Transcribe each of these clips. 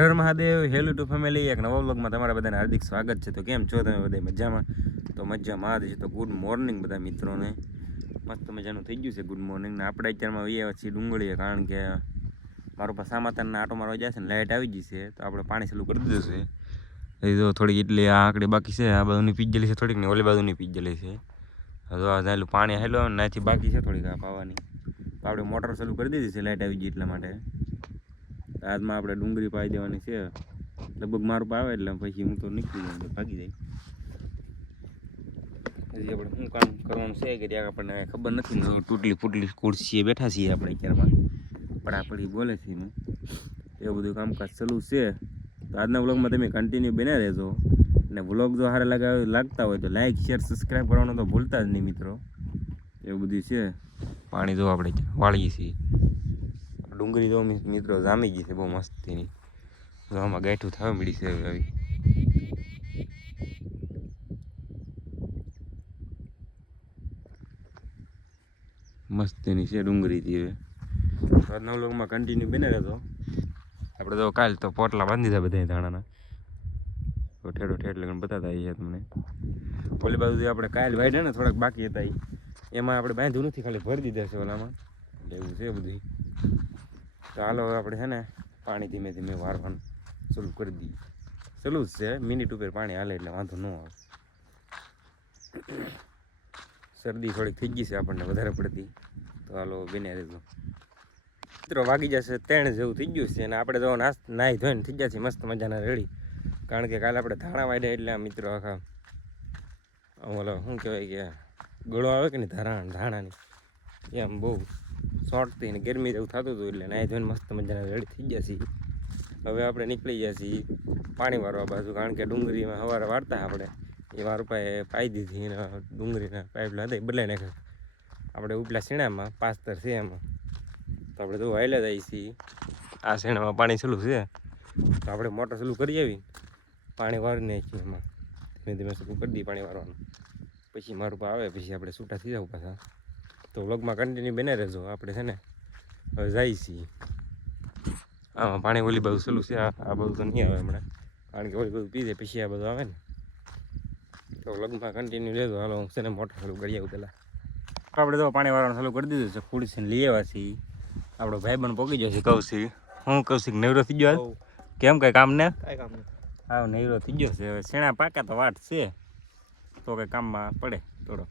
હર Mahadev. Hello two family, એક નવા વ્લોગમાં તમારા બધાને હાર્દિક સ્વાગત છે. તો કેમ છો તમે બધા? મજામાં? તો મજામાં જ છે. તો ગુડ મોર્નિંગ બધા મિત્રોને. મસ્ત મજાનું થઈ ગયું છે ગુડ મોર્નિંગ ને. આપણે અત્યારમાં આવીએ છીએ ડુંગળીએ, કારણ કે મારો પાસે સામાતાના આટો મારવા જાય છે ને, લાઇટ આવી ગઈ છે તો આપણે પાણી ચાલુ કરી દીધું છે. એ તો થોડીક એટલી આ આંકડી બાકી છે, આ બાજુની પીજેલી છે થોડીક ને ઓલી બાજુની પીજેલી છે. હવે આ જાયેલું પાણી હેલો નાથી બાકી છે થોડીક આ પાવાની. તો આપણે મોટર ચાલુ કરી દીધી છે લાઇટ આવી ગઈ એટલા માટે. આજમાં આપણે ડુંગળી પાઈ દેવાની છે. લગભગ મારું પાવે એટલે પછી હું તો નીકળી જાઉં, ભાગી જાય. હજી આપણે શું કામ કરવાનું છે કે ત્યાં આપણને ખબર નથી. તૂટલી ફૂટલી ખુરશીએ બેઠા છીએ આપણે અત્યારમાં, પડાપડી બોલે છે ને એવું બધું કામકાજ ચાલુ છે. તો આજના વ્લોગમાં તમે કન્ટિન્યુ બન્યા રહેજો. અને વ્લોગ જો સારા લાગતા હોય તો લાઇક શેર સબસ્ક્રાઈબ કરવાનું તો ભૂલતા જ નહીં મિત્રો. એવું બધું છે. પાણી જો આપણે વાળીએ છીએ. ડુંગળી તો મિત્રો જામી ગઈ છે બહુ મસ્તીની. આમાં ગાંઠું થવા મળી છે હવે આવી. મસ્તીની છે ડુંગળીથી. હવે આજના વ્લોગમાં કન્ટિન્યુ બને રહેતો. આપણે તો કાલ તો પોટલા બાંધી દીધા બધા ધાણાના. તો ઠેડો ઠેડ લગન બતાતા આવીએ તમને. ઓલી બાજુ આપણે કાલ વાઢ્યા ને થોડાક બાકી હતા એમાં આપણે બાંધ્યું નથી, ખાલી ભરી દીધા છે ઓલામાં. એવું છે બધું. તો હાલો આપણે છે ને પાણી ધીમે ધીમે વારવાનું ચાલુ કરી દઈએ. ચાલુ જ છે, મિનિટ ઉપર પાણી હાલે એટલે વાંધો ન આવે. શરદી થોડીક થઈ ગઈ છે આપણને વધારે પડતી. તો હાલો બને રહેજો મિત્રો. વાગી જશે 3 જેવું થઈ ગયું છે અને આપણે તો નાહી ધોઈને થઈ ગયા છે મસ્ત મજાના રેડી. કારણ કે કાલે આપણે ધાણા વાઢ્યા એટલે મિત્રો આખા ઓલો શું કહેવાય કે ગળો આવે કે નહીં ધાણાની એમ બહુ શોર્ટથી ને ગરમી જેવું થતું હતું એટલે નાહી ધોઈને મસ્ત મજાના રેડી થઈ ગયા છીએ. હવે આપણે નીકળી ગયા છીએ પાણી વારવા બાજુ, કારણ કે ડુંગળીમાં સવારે વાળતા આપણે એ મારા રૂપાએ પાઈ દીધી અને ડુંગળીના પાઇપલા હતા એ બદલાઈ નાખ્યા. આપણે ઉપલા શીણામાં પાસ્તર છે એમાં તો આપણે તો વાયલા જઈએ છીએ. આ શીણામાં પાણી ચાલુ છે તો આપણે મોટર ચાલુ કરી આવી પાણી વારી નાખીએ એમાં. ધીમે ધીમે ચાલુ કરી દઈએ પાણી વારવાનું. પછી મારું પા આવે પછી આપણે છૂટા થઈ જાવ પાછા. તો વ્લોગમાં કન્ટિન્યુ બને રહેજો. આપણે છે ને હવે જઈએ છીએ. આમાં પાણી ઓલી બાજુ ચાલુ છે, આ બધું તો નહીં આવે હમણાં, કારણ કે ઓલી બધું પી જાય પછી આ બધું આવે ને. તો વ્લોગમાં કન્ટિન્યુ લેજો. હાલો હું છે ને મોટર ચાલુ કરી આવું પહેલાં. આપણે તો પાણી વાળવાનું ચાલુ કરી દીધું છે. ખુરશીને લઈ આવ્યા છીએ. આપણો ભાઈબંધ પોગી જશે કૌશિક. હું કૌશિક નવરો થઈ ગયો કેમ કંઈ કામ ને? કાંઈ કામ નહીં. હા નવરો થઈ ગયો છે. હવે શેણા પાકા તો વાટ છે તો કંઈ કામમાં પડે થોડો.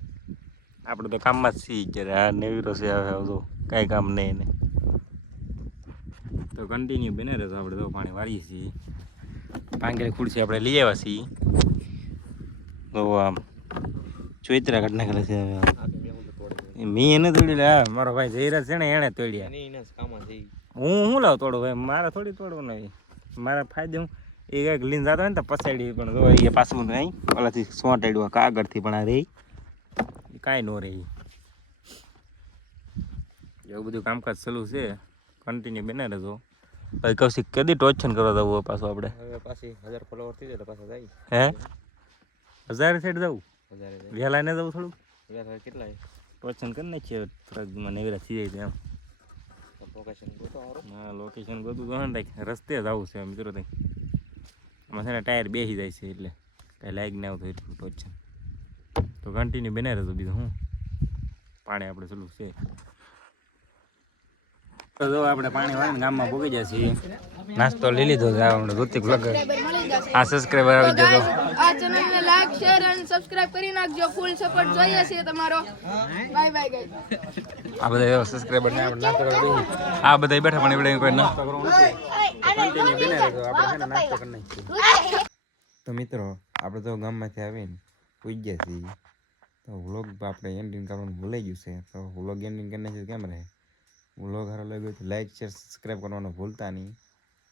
આપણે તો કામમાં જ છીએ જ્યારે આ નવરો છે. હવે તો કાંઈ કામ નહીં એને. તો કન્ટિન્યુ બને રહે તો આપણે તો પાણી વાળીએ છીએ. પાંગેલી ખુરશી આપણે લઈ આવ્યા છીએ. તો આમ ચોઈતરા કાઢ નાખેલા છે. મેં એને તોડી લે, મારો ભાઈ જયરાજ છે ને એને તોડ્યા. હું શું લાવ તોડું ભાઈ, મારે થોડી તોડવું નહીં. મારા ફાયદે હું એ કંઈક લીન જતો હોય ને તો પછાડી પણ જો એ પાછું નહીં ઓલાથી સોંટાડ્યું કાગળથી પણ આ રહી કાંઈ ન રહી. એવું બધું કામકાજ ચાલુ છે. કન્ટિન્યુ બને રહેજો. ભાઈ કૌશિક કદી ટોચન કરવા જવું પાછું આપણે? હવે પાછી 1000 ફોલોવર થઈ જાય પાછા જાય. હે 1000 સાઈડ જવું? વહેલા ને જવું થોડુંક કેટલા ટોચન કરી નાખીએ થોડાક મને એવરા થઈ જાય એમ. લોકેશન ગોતો. હા લોકેશન ગોતું તો ને રસ્તે જ આવું છે મિત્રો. ત્યાં આમાં છે ને ટાયર બેસી જાય છે એટલે કાંઈ લાઈક ના આવતું એટલું ટોચન. તો કન્ટિન્યુ બને રહેતો. બીજું હું પાણી આપણે ચાલુ છે. તો જો આપણે પાણી વાળીને ગામમાં ભોગી જાય છીએ. નાસ્તો લઈ લીધો છે આપણે ઋતિક બ્લોગર. આ સબસ્ક્રાઈબર આવી જજો. આ ચેનલને લાઈક શેર અને સબસ્ક્રાઇબ કરી નાખજો. ફૂલ સપોર્ટ જોઈએ છે તમારો. Bye bye guys. આ બધા સબસ્ક્રાઈબર ને આપણે નાસ્તો કરી દઈએ. આ બધા બેઠા પણ એવડે કોઈ નાસ્તો કરવો નથી. કન્ટિન્યુ બને રહેજો. આપણે છે ને નાસ્તો કરી નાખીએ. તો મિત્રો આપણે તો ગામમાંથી આવીને પૂજી ગયા છીએ. તો વ્લોગ આપણે એન્ડિંગ કરવાનું ભૂલાઈ ગયું છે. તો વ્લોગ એન્ડિંગ કરીને છે કેમ રહે? વ્લોગ સારો લાગ્યો તો લાઈક શેર સબસ્ક્રાઈબ કરવાનું ભૂલતા નહીં.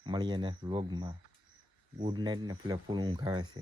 મળીએ ને વ્લોગમાં. ગુડ નાઇટ ને ફૂલ ઊંઘ આવે છે.